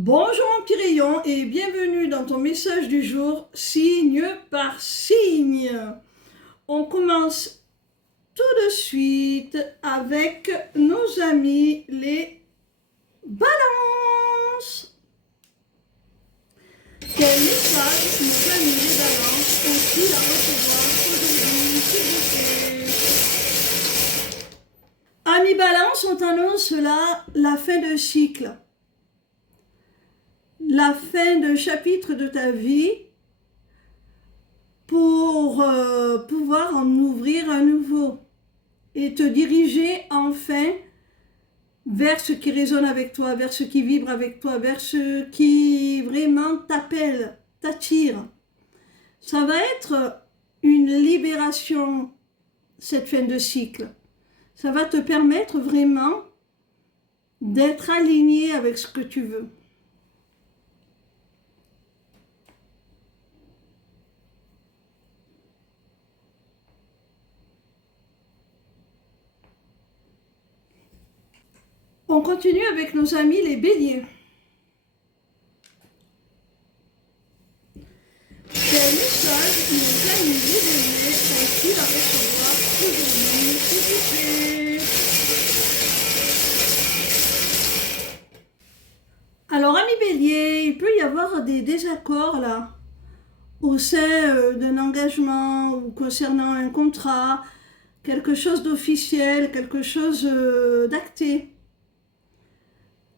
Bonjour mon petit rayon et bienvenue dans ton message du jour, signe par signe. On commence tout de suite avec nos amis les balances. Quel message nos amis les balances ont-ils à recevoir aujourd'hui, s'il vous plaît? Amis balance, on t'annonce là la fin de cycle. La fin d'un chapitre de ta vie pour pouvoir en ouvrir un nouveau et te diriger enfin vers ce qui résonne avec toi, vers ce qui vibre avec toi, vers ce qui vraiment t'appelle, t'attire. Ça va être une libération, cette fin de cycle. Ça va te permettre vraiment d'être aligné avec ce que tu veux. On continue avec nos amis les béliers. Quel message nos amis les béliers ont-ils à recevoir aujourd'hui, s'il vous plaît? Alors, amis béliers, il peut y avoir des désaccords là, au sein d'un engagement ou concernant un contrat, quelque chose d'officiel, quelque chose d'acté.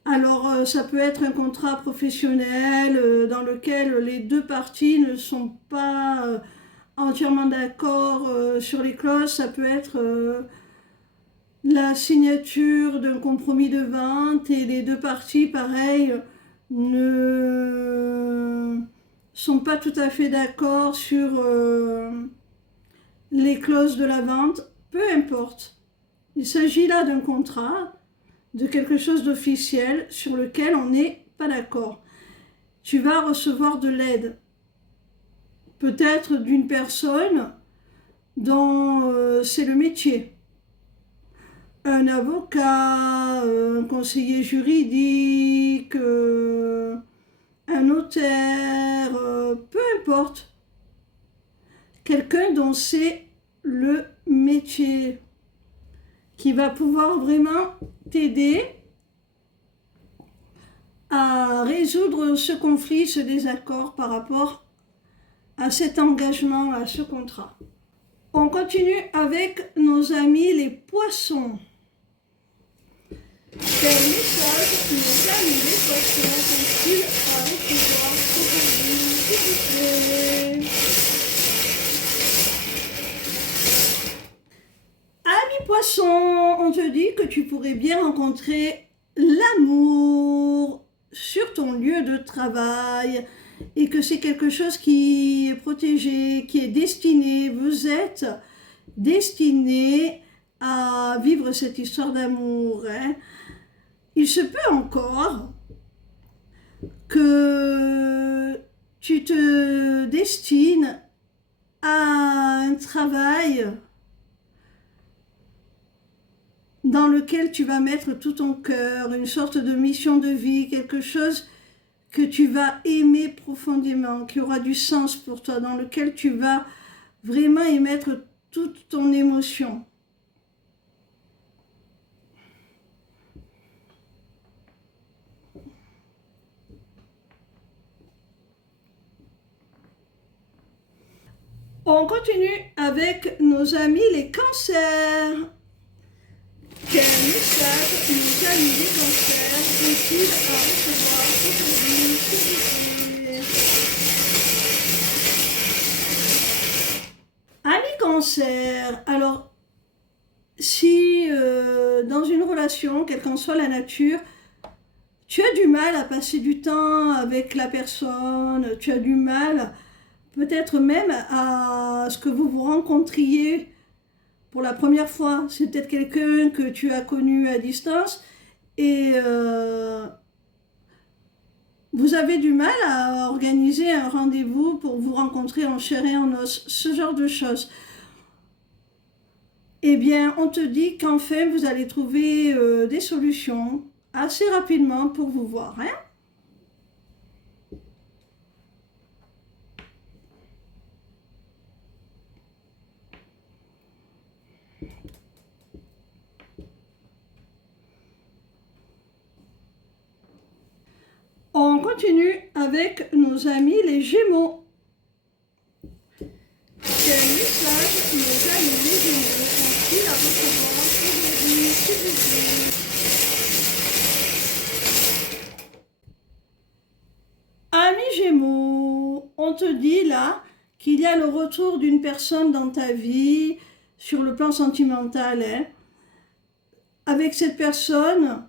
Alors, ça peut être un contrat professionnel dans lequel les deux parties ne sont pas entièrement d'accord sur les clauses. Ça peut être la signature d'un compromis de vente et les deux parties, pareil, ne sont pas tout à fait d'accord sur les clauses de la vente. Peu importe. Il s'agit là d'un contrat, de quelque chose d'officiel sur lequel on n'est pas d'accord. Tu vas recevoir de l'aide, peut-être d'une personne dont c'est le métier. Un avocat, un conseiller juridique, un notaire, peu importe. Quelqu'un dont c'est le métier, qui va pouvoir vraiment t'aider à résoudre ce conflit, ce désaccord par rapport à cet engagement, à ce contrat. On continue avec nos amis les poissons. Quel message nos amis les poissons ont-ils à recevoir aujourd'hui, s'il vous plaît? Ami poisson, on te dit que tu pourrais bien rencontrer l'amour sur ton lieu de travail et que c'est quelque chose qui est protégé, qui est destiné, vous êtes destiné à vivre cette histoire d'amour. Il se peut encore que tu te destines à un travail dans lequel tu vas mettre tout ton cœur, une sorte de mission de vie, quelque chose que tu vas aimer profondément, qui aura du sens pour toi, dans lequel tu vas vraiment y mettre toute ton émotion. On continue avec nos amis les cancers. Quel message nos amis les cancers ont-ils à recevoir aujourd'hui, s'il vous plaît? Amis cancer, alors si dans une relation, quelle qu'en soit la nature, tu as du mal à passer du temps avec la personne, tu as du mal peut-être même à ce que vous vous rencontriez pour la première fois. C'est peut-être quelqu'un que tu as connu à distance et vous avez du mal à organiser un rendez-vous pour vous rencontrer en chair et en os, ce genre de choses. Eh bien, on te dit qu'enfin vous allez trouver des solutions assez rapidement pour vous voir. On continue avec nos amis les Gémeaux. Quel message nos amis les Gémeaux ont-ils à recevoir aujourd'hui, s'il vous plaît? Amis Gémeaux, on te dit là qu'il y a le retour d'une personne dans ta vie sur le plan sentimental. Avec cette personne,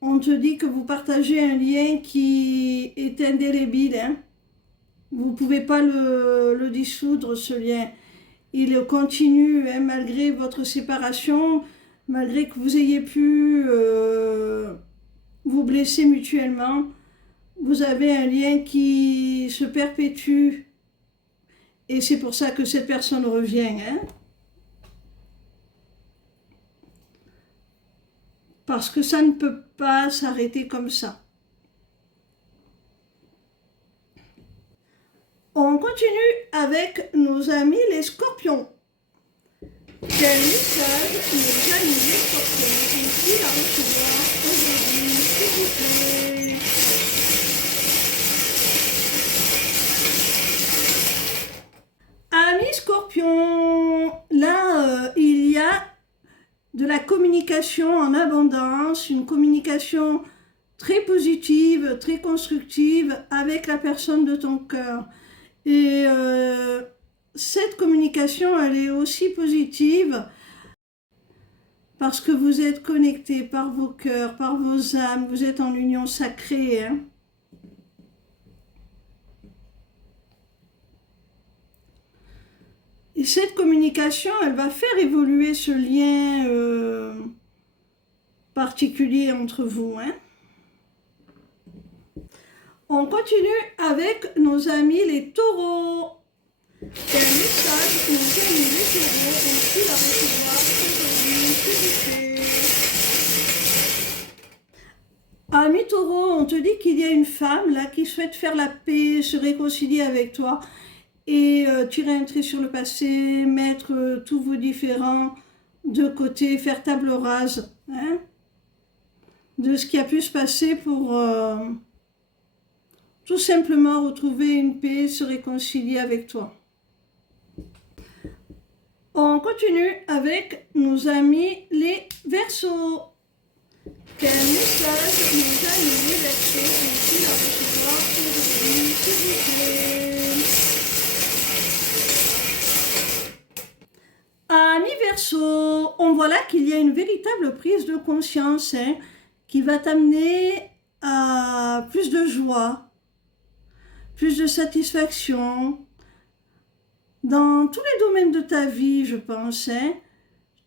on te dit que vous partagez un lien qui est indélébile. Vous ne pouvez pas le dissoudre, ce lien. Il continue malgré votre séparation, malgré que vous ayez pu vous blesser mutuellement. Vous avez un lien qui se perpétue. Et c'est pour ça que cette personne revient. Parce que ça ne peut pas s'arrêter comme ça. On continue avec nos amis les Scorpions. Quel message nos amis les Scorpions ont-ils à recevoir aujourd'hui, s'il vous plaît? Amis Scorpions, là il y a de la communication en abondance, une communication très positive, très constructive avec la personne de ton cœur. Et cette communication, elle est aussi positive parce que vous êtes connectés par vos cœurs, par vos âmes, vous êtes en union sacrée. Et cette communication, elle va faire évoluer ce lien particulier entre vous. On continue avec nos amis les taureaux. Quel message nos amis les taureaux ont-ils à recevoir aujourd'hui, s'il vous plaît? Amis taureaux, on te dit qu'il y a une femme là qui souhaite faire la paix, se réconcilier avec toi et tirer un trait sur le passé, mettre tous vos différends de côté, faire table rase de ce qui a pu se passer pour tout simplement retrouver une paix, se réconcilier avec toi. On continue avec nos amis les Verseaux. Quel message nos amis les Verseaux ont-ils à recevoir aujourd'hui, s'il vous plaît? Amis Verseaux, on voit là qu'il y a une véritable prise de conscience qui va t'amener à plus de joie, plus de satisfaction. Dans tous les domaines de ta vie, je pense,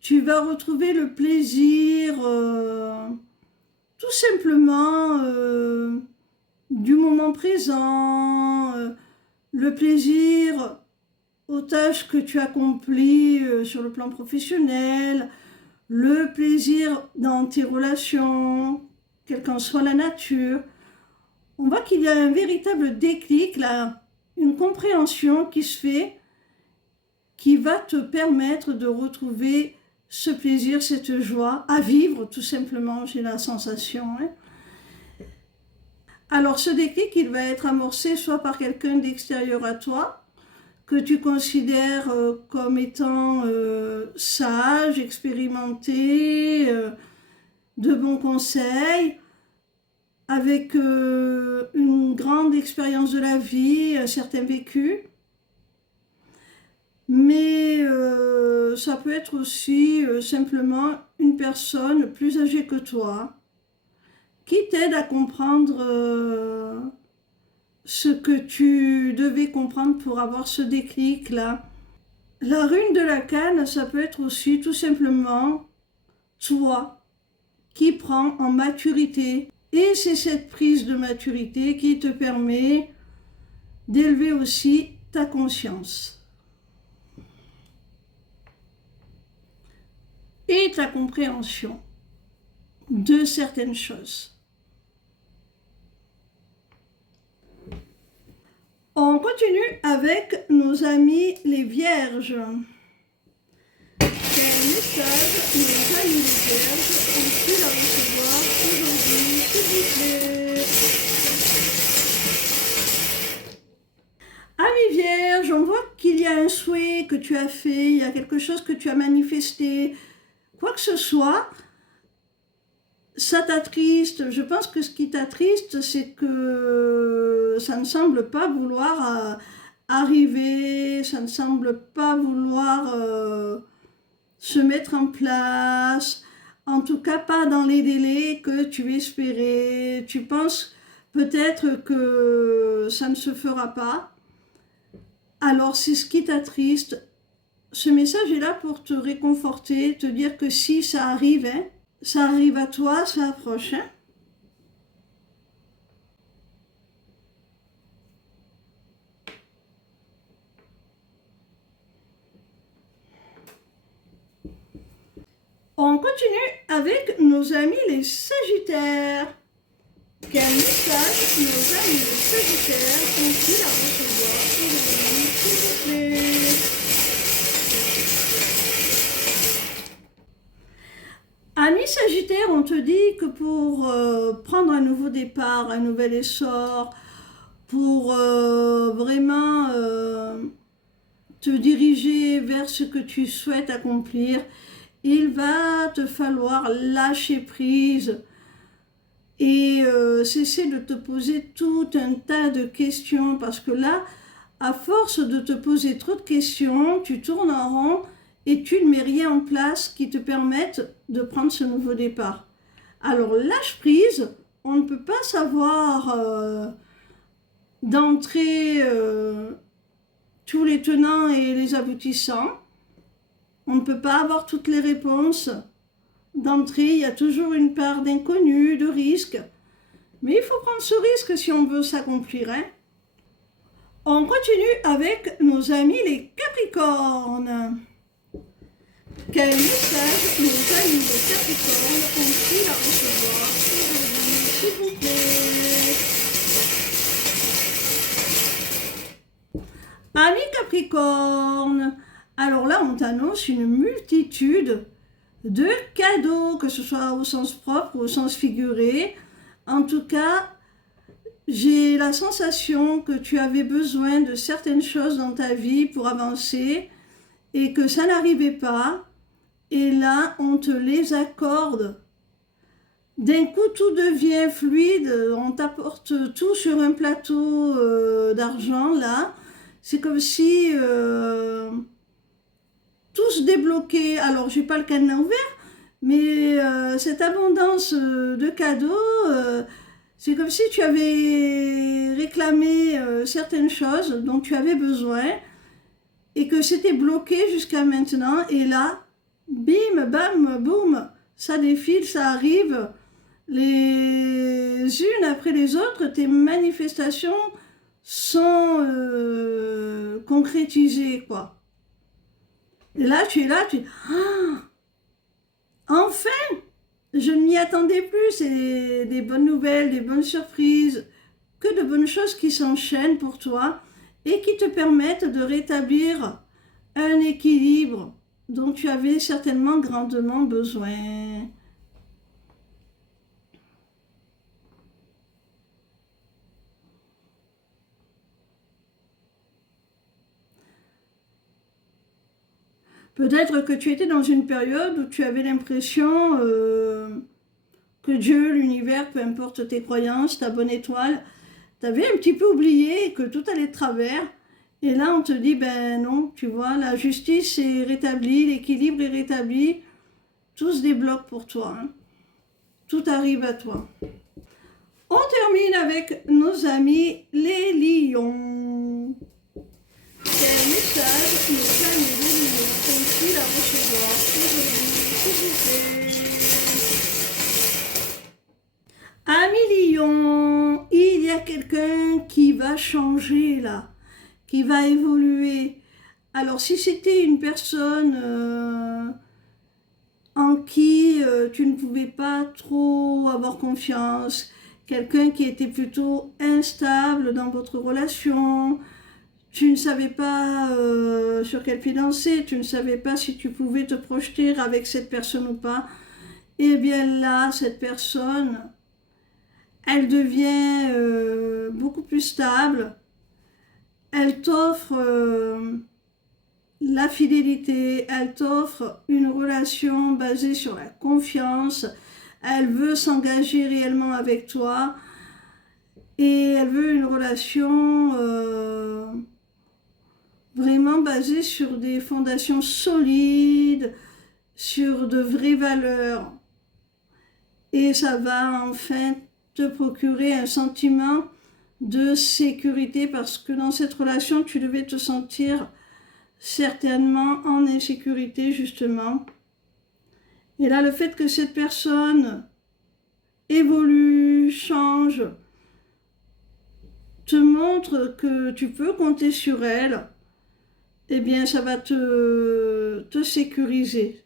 tu vas retrouver le plaisir tout simplement du moment présent, le plaisir aux tâches que tu accomplis sur le plan professionnel, le plaisir dans tes relations, quelle qu'en soit la nature. On voit qu'il y a un véritable déclic, là, une compréhension qui se fait, qui va te permettre de retrouver ce plaisir, cette joie à vivre, tout simplement, j'ai la sensation. Alors, ce déclic, il va être amorcé soit par quelqu'un d'extérieur à toi, que tu considères comme étant sage, expérimenté, de bons conseils, avec une grande expérience de la vie, un certain vécu. Mais ça peut être aussi simplement une personne plus âgée que toi qui t'aide à comprendre ce que tu devais comprendre pour avoir ce déclic-là. La rune de la canne, ça peut être aussi tout simplement toi qui prends en maturité. Et c'est cette prise de maturité qui te permet d'élever aussi ta conscience et ta compréhension de certaines choses. On continue avec nos amis les Vierges. Quel message, nos amis les vierges, ont-ils à recevoir aujourd'hui, s'il vous plaît? Amis vierges, on voit qu'il y a un souhait que tu as fait, il y a quelque chose que tu as manifesté, quoi que ce soit, ça t'attriste. Je pense que ce qui t'attriste, c'est que ça ne semble pas vouloir arriver, ça ne semble pas vouloir se mettre en place, en tout cas pas dans les délais que tu espérais. Tu penses peut-être que ça ne se fera pas. Alors c'est ce qui t'attriste. Ce message est là pour te réconforter, te dire que si ça arrive, hein, ça arrive à toi, ça approche. Hein. On continue avec nos amis les Sagittaires. Quel message nos amis les Sagittaires ont-ils à recevoir aujourd'hui, s'il vous plaît? Amis Sagittaires, on te dit que pour prendre un nouveau départ, un nouvel essor, pour vraiment te diriger vers ce que tu souhaites accomplir, il va te falloir lâcher prise et cesser de te poser tout un tas de questions, parce que là, à force de te poser trop de questions, tu tournes en rond et tu ne mets rien en place qui te permette de prendre ce nouveau départ. Alors lâche prise, on ne peut pas savoir d'entrée tous les tenants et les aboutissants. On ne peut pas avoir toutes les réponses. D'entrée, il y a toujours une part d'inconnu, de risque. Mais il faut prendre ce risque si on veut s'accomplir. Hein. On continue avec nos amis les Capricornes. Quel message nos amis les Capricornes ont-ils à recevoir aujourd'hui, s'il vous plaît? Amis Capricornes, alors là on t'annonce une multitude de cadeaux, que ce soit au sens propre ou au sens figuré. En tout cas, j'ai la sensation que tu avais besoin de certaines choses dans ta vie pour avancer et que ça n'arrivait pas. Et là, on te les accorde. D'un coup, tout devient fluide, on t'apporte tout sur un plateau d'argent, là. C'est comme si tout se débloquait. Alors, je n'ai pas le cadenas ouvert, mais cette abondance de cadeaux, c'est comme si tu avais réclamé certaines choses dont tu avais besoin et que c'était bloqué jusqu'à maintenant. Et là, bim, bam, boum, ça défile, ça arrive, les unes après les autres, tes manifestations sont concrétisées, quoi. Et là, tu es là, tu dis, ah, enfin, je ne m'y attendais plus, c'est des bonnes nouvelles, des bonnes surprises, que de bonnes choses qui s'enchaînent pour toi et qui te permettent de rétablir un équilibre dont tu avais certainement grandement besoin. Peut-être que tu étais dans une période où tu avais l'impression que Dieu, l'univers, peu importe tes croyances, ta bonne étoile, t'avais un petit peu oublié que tout allait de travers. Et là, on te dit, ben non, tu vois, la justice est rétablie, l'équilibre est rétabli, tout se débloque pour toi. Hein. Tout arrive à toi. On termine avec nos amis les lions. Quel message nos amis les lions ont-ils à recevoir aujourd'hui, s'il vous plaît? Amis lions, il y a quelqu'un qui va changer là, qui va évoluer. Alors si c'était une personne en qui tu ne pouvais pas trop avoir confiance, quelqu'un qui était plutôt instable dans votre relation, tu ne savais pas sur quel pied danser, tu ne savais pas si tu pouvais te projeter avec cette personne ou pas, et bien là, cette personne, elle devient beaucoup plus stable, elle t'offre la fidélité, elle t'offre une relation basée sur la confiance, elle veut s'engager réellement avec toi et elle veut une relation vraiment basée sur des fondations solides, sur de vraies valeurs. Et ça va enfin te procurer un sentiment de sécurité parce que dans cette relation, tu devais te sentir certainement en insécurité justement. Et là, le fait que cette personne évolue, change, te montre que tu peux compter sur elle, eh bien ça va te sécuriser.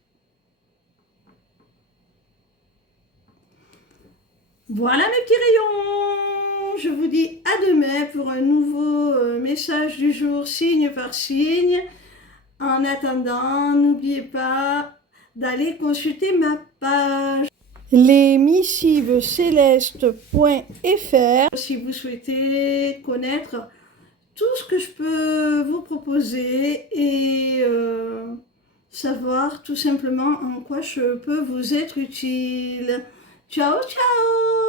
Voilà mes petits rayons. Je vous dis à demain pour un nouveau message du jour, signe par signe. En attendant, n'oubliez pas d'aller consulter ma page lesmissivescélestes.fr si vous souhaitez connaître tout ce que je peux vous proposer et savoir tout simplement en quoi je peux vous être utile. Ciao, ciao!